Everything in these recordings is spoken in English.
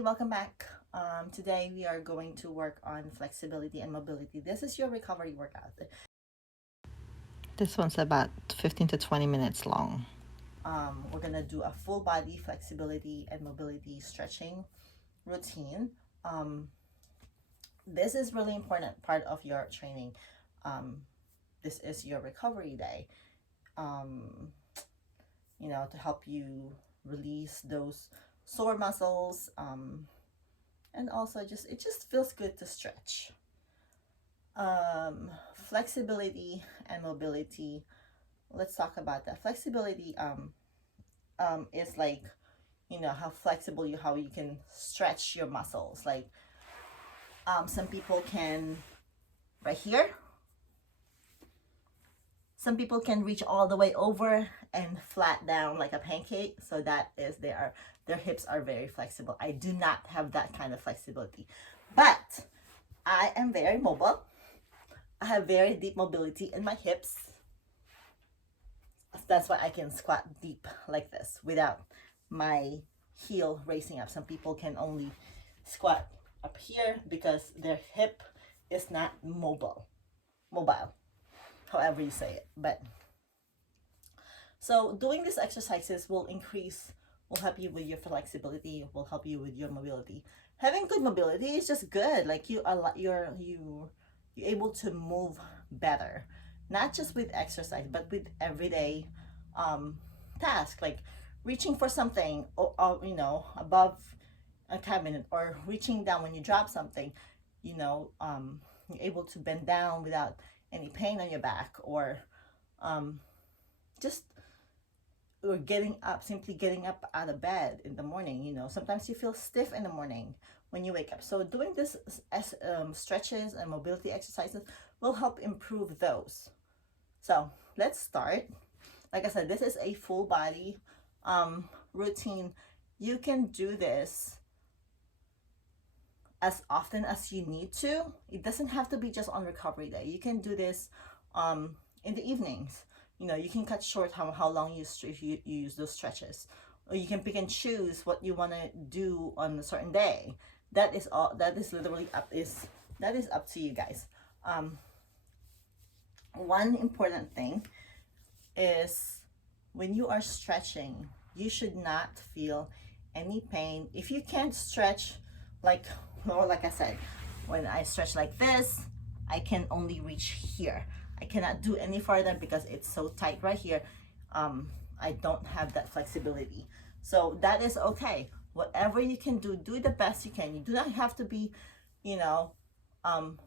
Hi, welcome back. Today we are going to work on flexibility and mobility. This is your recovery workout. This one's about 15 to 20 minutes long. We're gonna do a full body flexibility and mobility stretching routine. This is really important part of your training. This is your recovery day. To help you release those sore muscles. And also it just feels good to stretch. Flexibility and mobility. Let's talk about that. Flexibility is like, how flexible how you can stretch your muscles. Like some people can right here. Some people can reach all the way over and flat down like a pancake. So that is their hips are very flexible. I do not have that kind of flexibility, but I am very mobile. I have very deep mobility in my hips. That's why I can squat deep like this without my heel raising up. Some people can only squat up here because their hip is not mobile, however you say it. But so doing these exercises will help you with your flexibility, will help you with your mobility. Having good mobility is just good. Like you're able to move better, not just with exercise, but with everyday task, like reaching for something, or above a cabinet, or reaching down when you drop something. You're able to bend down without any pain on your back, or just or simply getting up out of bed in the morning. Sometimes you feel stiff in the morning when you wake up. So doing this stretches and mobility exercises will help improve those. So let's start. Like I said, this is a full body routine. You can do this as often as you need to. It doesn't have to be just on recovery day. You can do this in the evenings. You can cut short how long you use those stretches, or you can pick and choose what you want to do on a certain day. That is up to you guys. One important thing is, when you are stretching, you should not feel any pain. If you can't stretch, like I said, when I stretch like this, I can only reach here. I cannot do any further because it's so tight right here. I don't have that flexibility. So that is okay. Whatever you can do the best you can. You do not have to be,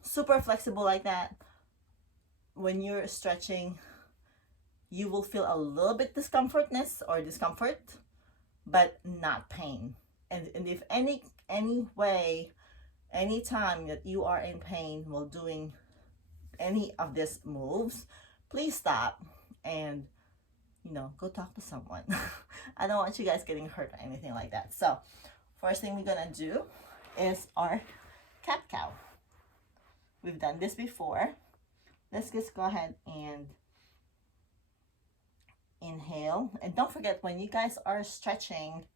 super flexible like that. When you're stretching, you will feel a little bit discomfort, but not pain. And if any way, anytime that you are in pain while doing any of these moves, please stop and go talk to someone. I don't want you guys getting hurt or anything like that. So first thing we're gonna do is our cat cow. We've done this before. Let's just go ahead and inhale. And don't forget, when you guys are stretching,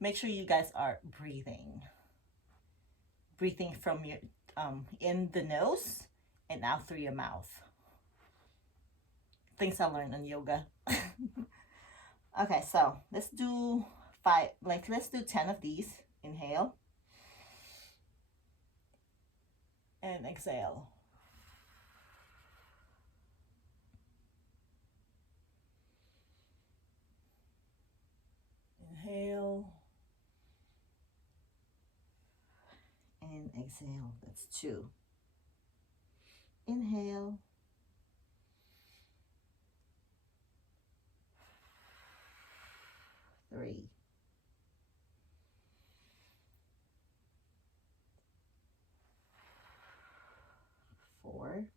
make sure you guys are breathing from your in the nose and out through your mouth. Things I learned on yoga. Okay, so let's do 10 of these. Inhale and exhale. Inhale and exhale. That's 2. Inhale. 3. 4.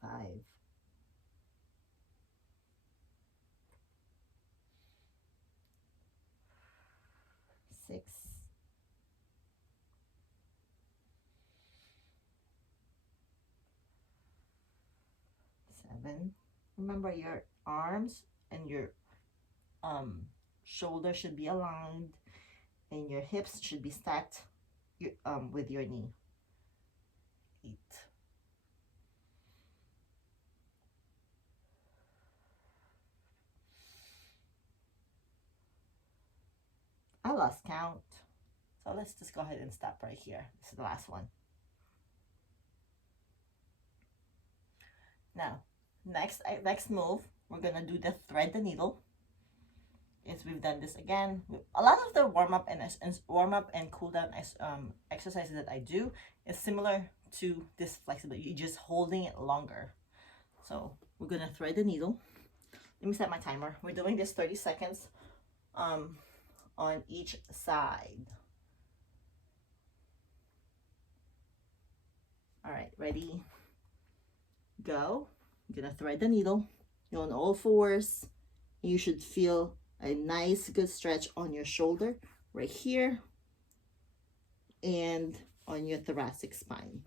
5. 6. 7. 7. Remember, your arms and your shoulder should be aligned, and your hips should be stacked with your knee. 8. I lost count. So let's just go ahead and stop right here. This is the last one. Now, next move, we're gonna do the thread the needle. Is we've done this again. A lot of the warm up and cool down exercises that I do is similar to this flexibility. You're just holding it longer. So we're gonna thread the needle. Let me set my timer. We're doing this 30 seconds on each side. All right, ready, go. You're gonna thread the needle. You're on all fours. You should feel a nice good stretch on your shoulder right here and on your thoracic spine.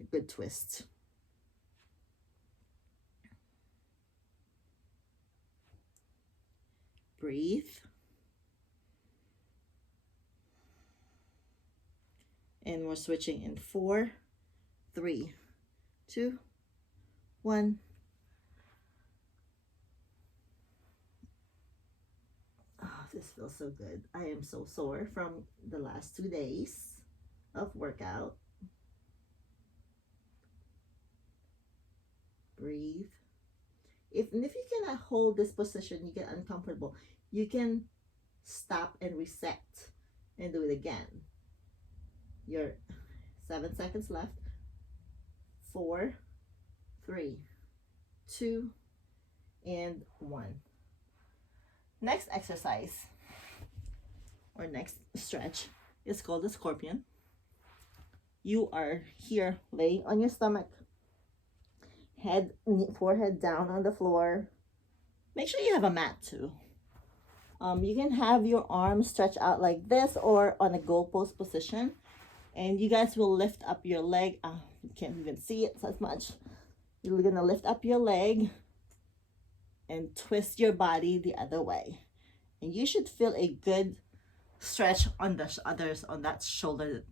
A good twist. Breathe. And we're switching in 4, 3, 2, 1. Oh, this feels so good. I am so sore from the last 2 days of workout. Breathe. If you cannot hold this position, you get uncomfortable, you can stop and reset and do it again. You're 7 seconds left. 4, 3, 2, and 1. Next exercise or next stretch is called the scorpion. You are here laying on your stomach, forehead down on the floor. Make sure you have a mat too. You can have your arms stretch out like this or on a goalpost position, and you guys will lift up your leg. You can't even see it as much. You're gonna lift up your leg and twist your body the other way, and you should feel a good stretch on that shoulder.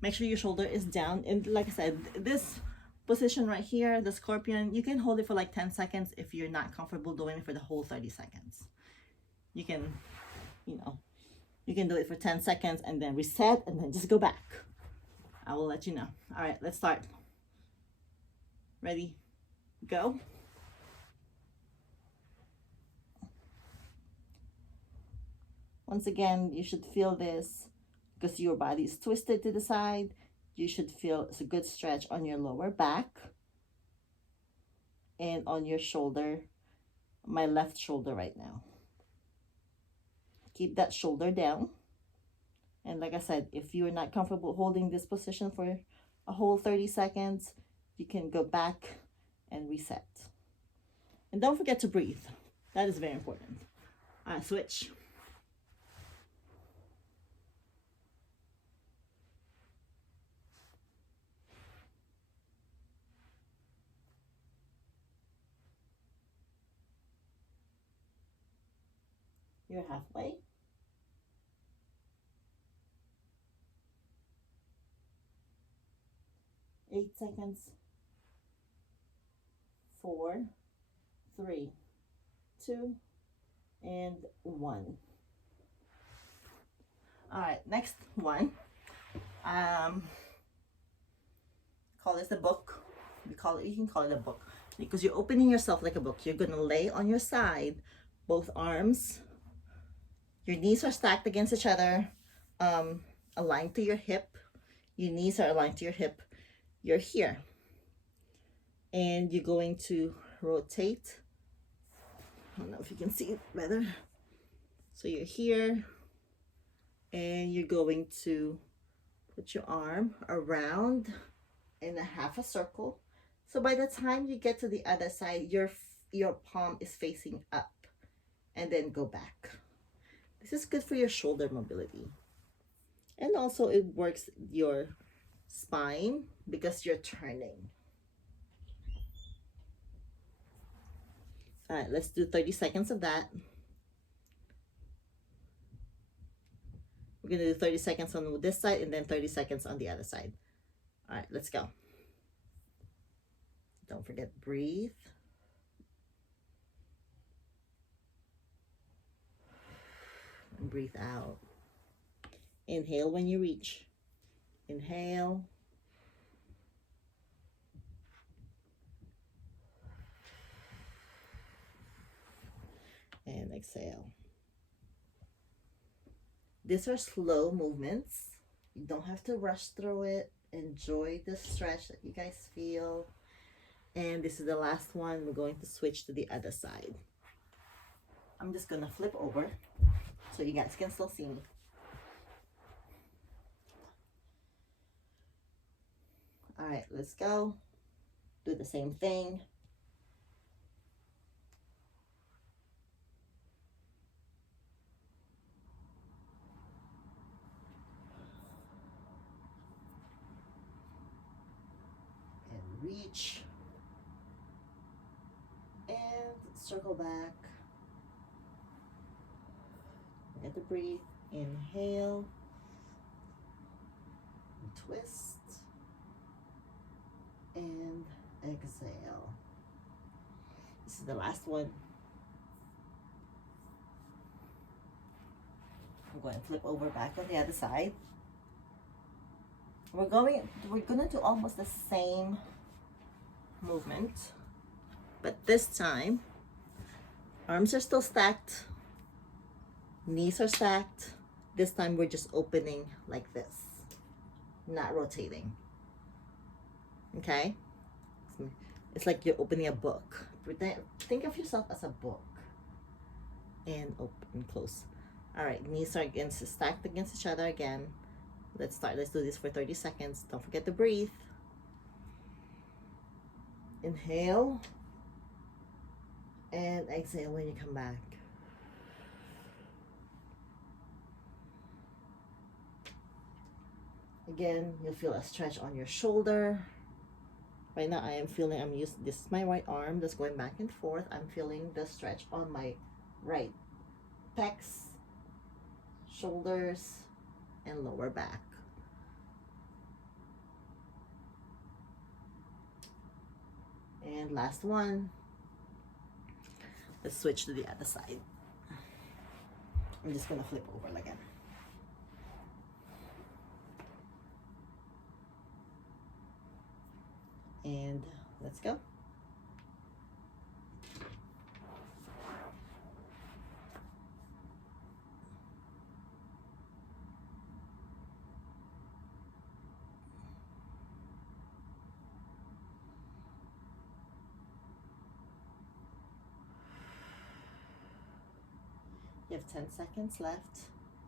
Make sure your shoulder is down, and like I said, this position right here, the scorpion, you can hold it for like 10 seconds if you're not comfortable doing it for the whole 30 seconds. You can do it for 10 seconds and then reset and then just go back. I will let you know. All right, let's start. Ready, go. Once again, you should feel this because your body is twisted to the side. You should feel it's a good stretch on your lower back and on your shoulder, my left shoulder right now. Keep that shoulder down. And like I said, if you're not comfortable holding this position for a whole 30 seconds, you can go back and reset. And don't forget to breathe. That is very important. All right, switch. You're halfway. 8 seconds. 4, 3, 2, and 1. All right, next one. Call this a book. You can call it a book because you're opening yourself like a book. You're gonna lay on your side, both arms. Your knees are stacked against each other, aligned to your hip. Your knees are aligned to your hip. You're here. And you're going to rotate. I don't know if you can see it better. So you're here. And you're going to put your arm around in a half a circle. So by the time you get to the other side, your palm is facing up. And then go back. This is good for your shoulder mobility. And also it works your spine because you're turning. All right, let's do 30 seconds of that. We're gonna do 30 seconds on this side and then 30 seconds on the other side. All right, let's go. Don't forget, breathe. And breathe out. Inhale when you reach. Inhale. And exhale. These are slow movements. You don't have to rush through it. Enjoy the stretch that you guys feel. And this is the last one. We're going to switch to the other side. I'm just gonna flip over so you guys can still see me. All right, let's go. Do the same thing. And reach. And circle back. Get to breathe. Inhale. Twist. And exhale. This is the last one. I'm going to flip over back on the other side. We're gonna do almost the same movement, but this time arms are still stacked, knees are stacked. This time we're just opening like this, not rotating. Okay, it's like you're opening a book. Think of yourself as a book, and open and close. All right, knees are stacked against each other again. Let's start. Let's do this for 30 seconds. Don't forget to breathe. Inhale and exhale when you come back. Again, you'll feel a stretch on your shoulder. Right now I'm using, this is my right arm that's going back and forth. I'm feeling the stretch on my right pecs, shoulders, and lower back. And last one. Let's switch to the other side. I'm just gonna flip over again. And let's go. You have 10 seconds left.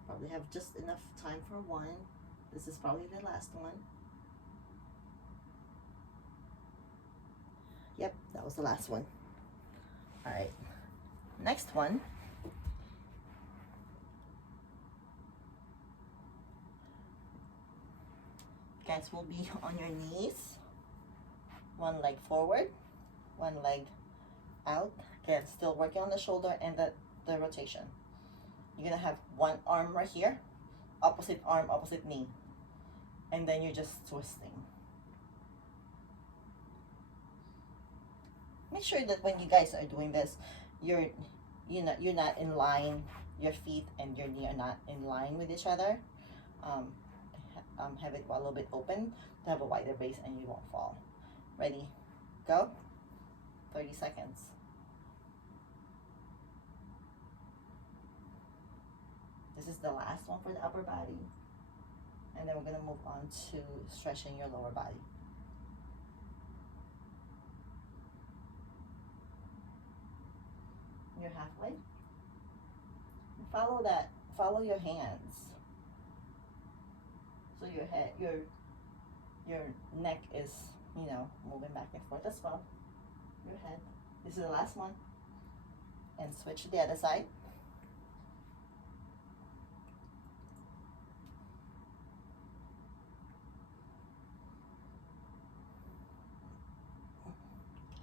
Probably have just enough time for one. This is probably the last one. Yep, that was the last one. All right, next one. You guys will be on your knees. One leg forward, one leg out. Again, still working on the shoulder and the rotation. You're gonna have one arm right here, opposite arm, opposite knee. And then you're just twisting. Make sure that when you guys are doing this, you're not in line. Your feet and your knee are not in line with each other. Have it a little bit open to have a wider base and you won't fall. Ready? Go. 30 seconds. This is the last one for the upper body. And then we're gonna move on to stretching your lower body. You're halfway. Follow that. Follow your hands. So your head, your neck is, moving back and forth as well. Your head. This is the last one. And switch to the other side.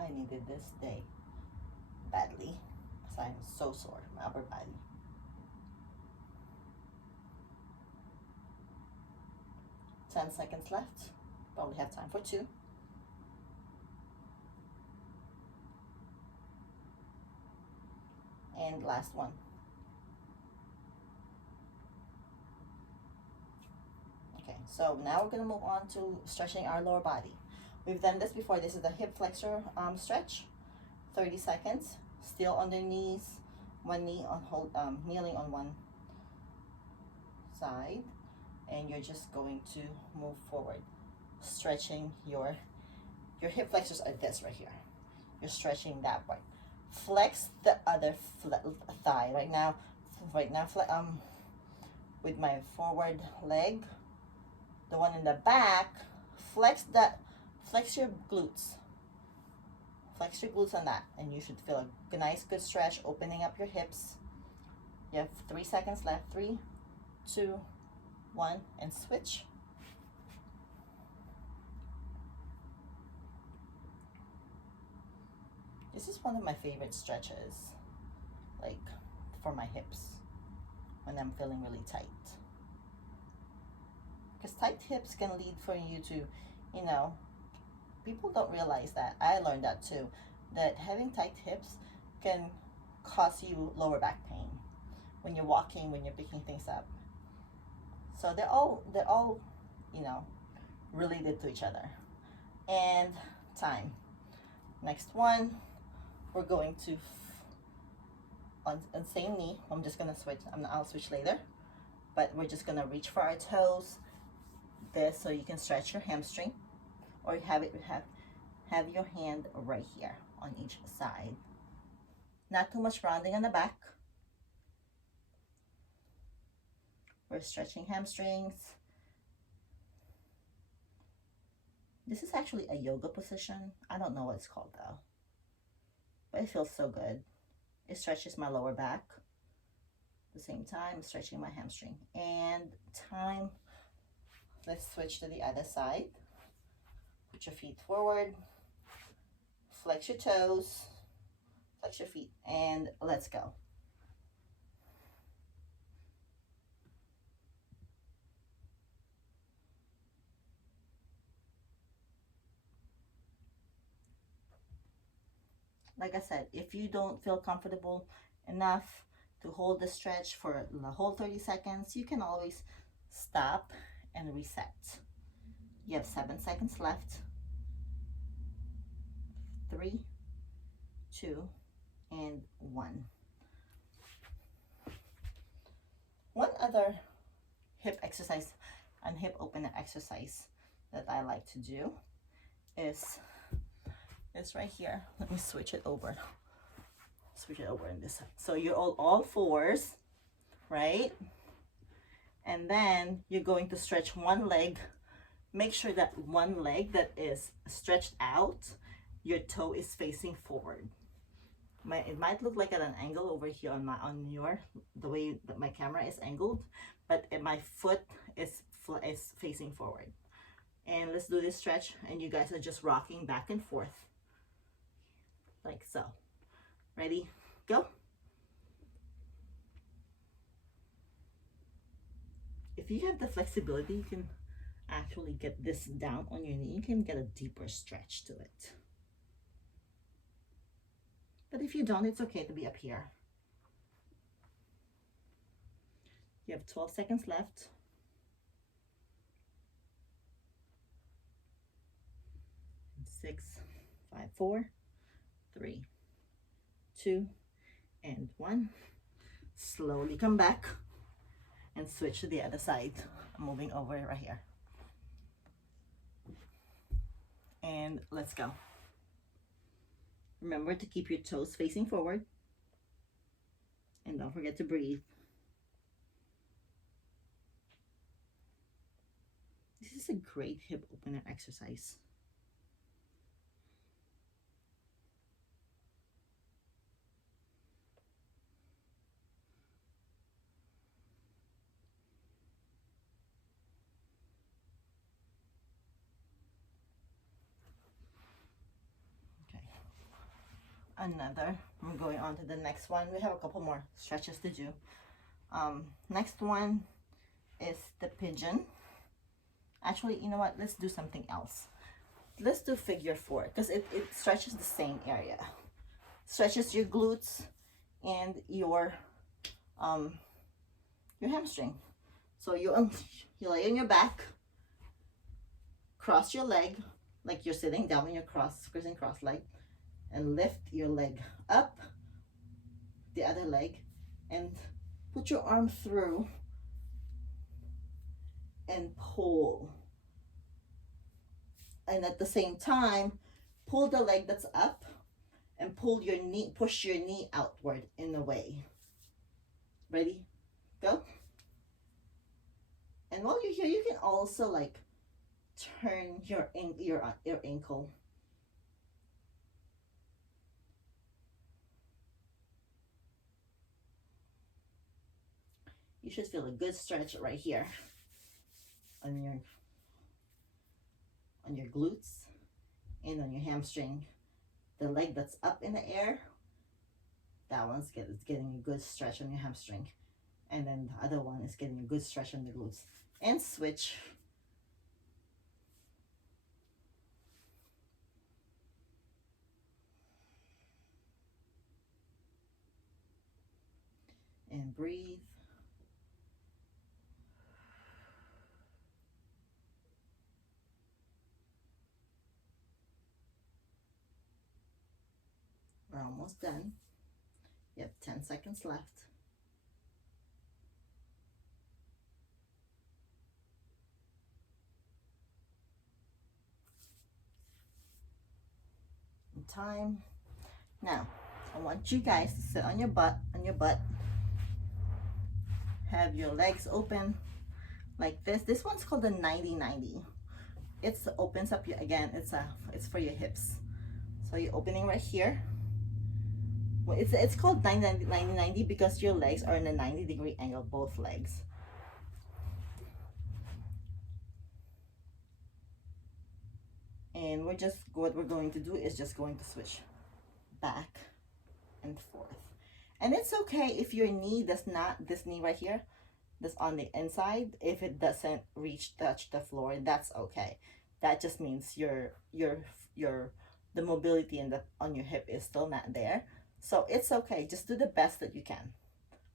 I needed this day badly because I'm so sore, my upper body. Ten seconds left. Probably have time for two. And last one. Okay, so now we're gonna move on to stretching our lower body. We've done this before. This is the hip flexor stretch. 30 seconds. Still on the knees. One knee on kneeling on one side, and you're just going to move forward, stretching your hip flexors are this right here. You're stretching that part. Flex the other thigh right now. With my forward leg, the one in the back, flex your glutes. Flex your glutes on that, and you should feel a nice, good stretch, opening up your hips. You have 3 seconds left. 3, 2, 1, and switch. This is one of my favorite stretches, like for my hips when I'm feeling really tight. Because tight hips can lead for you to, you know, people don't realize that. I learned that too, that having tight hips can cause you lower back pain when you're walking, when you're picking things up. So they're all, you know, related to each other. And time. Next one, we're going to on same knee. I'm just gonna switch. I'll switch later, but we're just gonna reach for our toes. This so you can stretch your hamstring, or you have your hand right here on each side. Not too much rounding on the back. We're stretching hamstrings. This is actually a yoga position. I don't know what it's called though, but it feels so good. It stretches my lower back. At the same time, stretching my hamstring. And time. Let's switch to the other side. Put your feet forward. Flex your toes. Flex your feet. And let's go. Like I said, if you don't feel comfortable enough to hold the stretch for the whole 30 seconds, you can always stop and reset. You have 7 seconds left. 3, 2, and 1. One other hip exercise and hip opener exercise that I like to do is this right here. Let me switch it over. Switch it over in this side. So you're all fours, right? And then you're going to stretch one leg. Make sure that one leg that is stretched out, your toe is facing forward. It might look like at an angle over here on the way that my camera is angled, but my foot is facing forward. And let's do this stretch, and you guys are just rocking back and forth like so. Ready? Go. If you have the flexibility, you can actually get this down on your knee. You can get a deeper stretch to it. But if you don't, it's okay to be up here. You have 12 seconds left. 6, 5, 4, 3, 2, and 1. Slowly come back and switch to the other side. I'm moving over right here. And let's go. Remember to keep your toes facing forward. And don't forget to breathe. This is a great hip opener exercise. Okay. another. I'm going on to the next one. We have a couple more stretches to do. Next one is the pigeon. Actually, you know what? Let's do something else. Let's do figure four because it stretches the same area. Stretches your glutes and your hamstring. So you lay on your back, cross your leg like you're sitting down when you're crossing cross leg, and lift your leg up, the other leg, and put your arm through and pull. And at the same time, pull the leg that's up and pull your knee, push your knee outward in a way. Ready? Go. And while you're here, you can also like turn your ankle. You should feel a good stretch right here on your glutes and on your hamstring. The leg that's up in the air, that one's getting a good stretch on your hamstring. And then the other one is getting a good stretch on the glutes. And switch. And breathe. We're almost done. You have 10 seconds left. Time. Now, I want you guys to sit on your butt, have your legs open like this. This one's called the 90-90. It opens up again, it's for your hips. So you're opening right here. Well, it's called 90-90 because your legs are in a 90-degree angle, both legs. And what we're going to do is just going to switch back and forth. And it's okay if your knee does not, this knee right here, that's on the inside, if it doesn't touch the floor, that's okay. That just means the mobility on your hip is still not there. So it's okay. Just do the best that you can.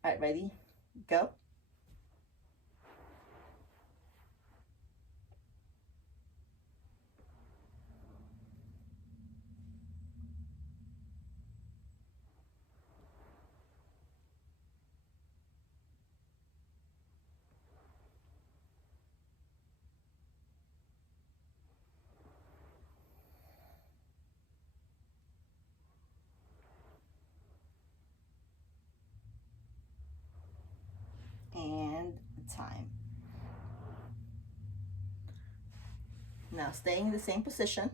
All right, ready? Go. And time. Now staying in the same position,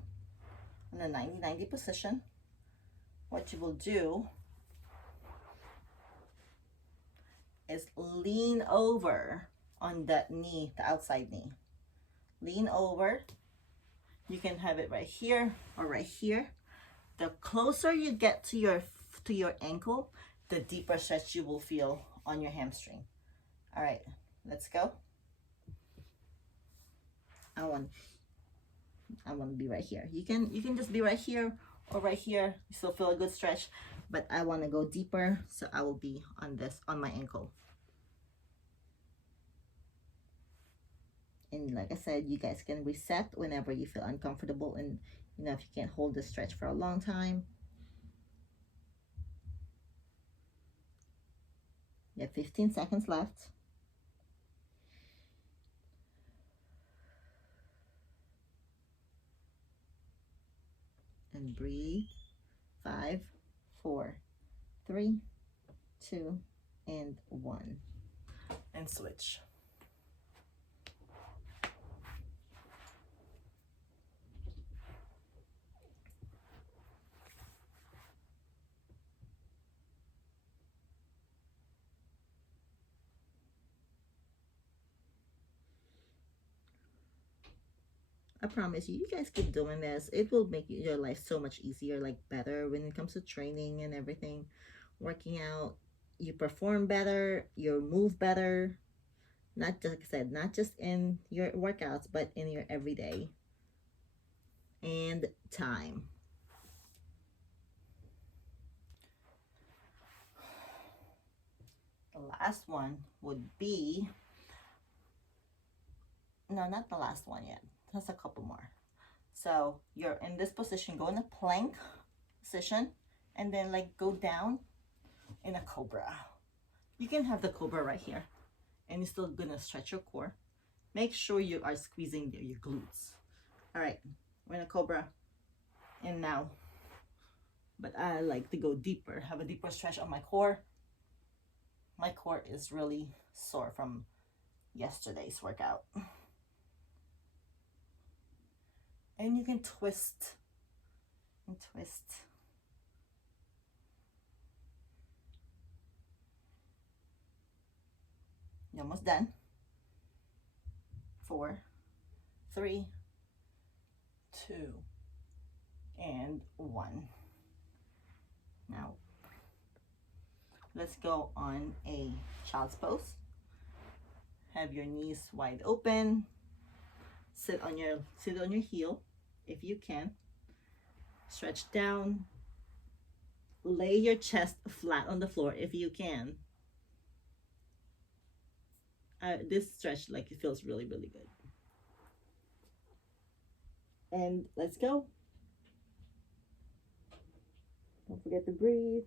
in the 90-90 position, what you will do is lean over on that knee, the outside knee. Lean over. You can have it right here or right here. The closer you get to your ankle, the deeper stretch you will feel on your hamstring. All right, let's go. I want to be right here. You can just be right here or right here. You still feel a good stretch, but I want to go deeper, so I will be on my ankle. And like I said, you guys can reset whenever you feel uncomfortable, and if you can't hold the stretch for a long time. You have 15 seconds left. And breathe. 5, 4, 3, 2, and 1. And switch. I promise you, you guys keep doing this. It will make your life so much easier, like better when it comes to training and everything. Working out, you perform better, you move better. Not just, like I said, not just in your workouts, but in your everyday and time. The last one would be, no, not the last one yet. There's a couple more. So you're in this position, go in a plank position, and then like go down in a cobra. You can have the cobra right here, and you're still gonna stretch your core. Make sure you are squeezing your glutes. All right, we're in a cobra, and now, but I like to go deeper, have a deeper stretch on my core. My core is really sore from yesterday's workout. And you can twist and twist. You're almost done. 4, 3, 2, and 1. Now, let's go on a child's pose. Have your knees wide open. Sit on your heel if you can. Stretch down. Lay your chest flat on the floor if you can. This stretch, like, it feels really, really good. And let's go. Don't forget to breathe.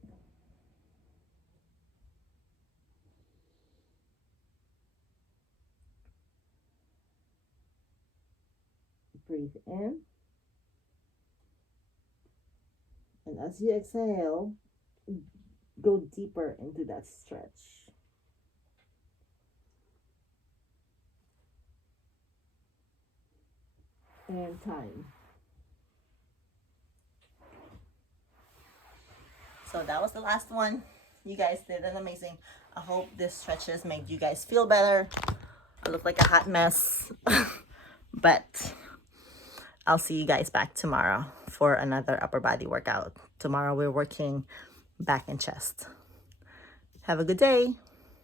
Breathe in. And as you exhale, go deeper into that stretch. And time. So that was the last one. You guys did an amazing. I hope this stretches made you guys feel better. I look like a hot mess. But I'll see you guys back tomorrow for another upper body workout. Tomorrow we're working back and chest. Have a good day.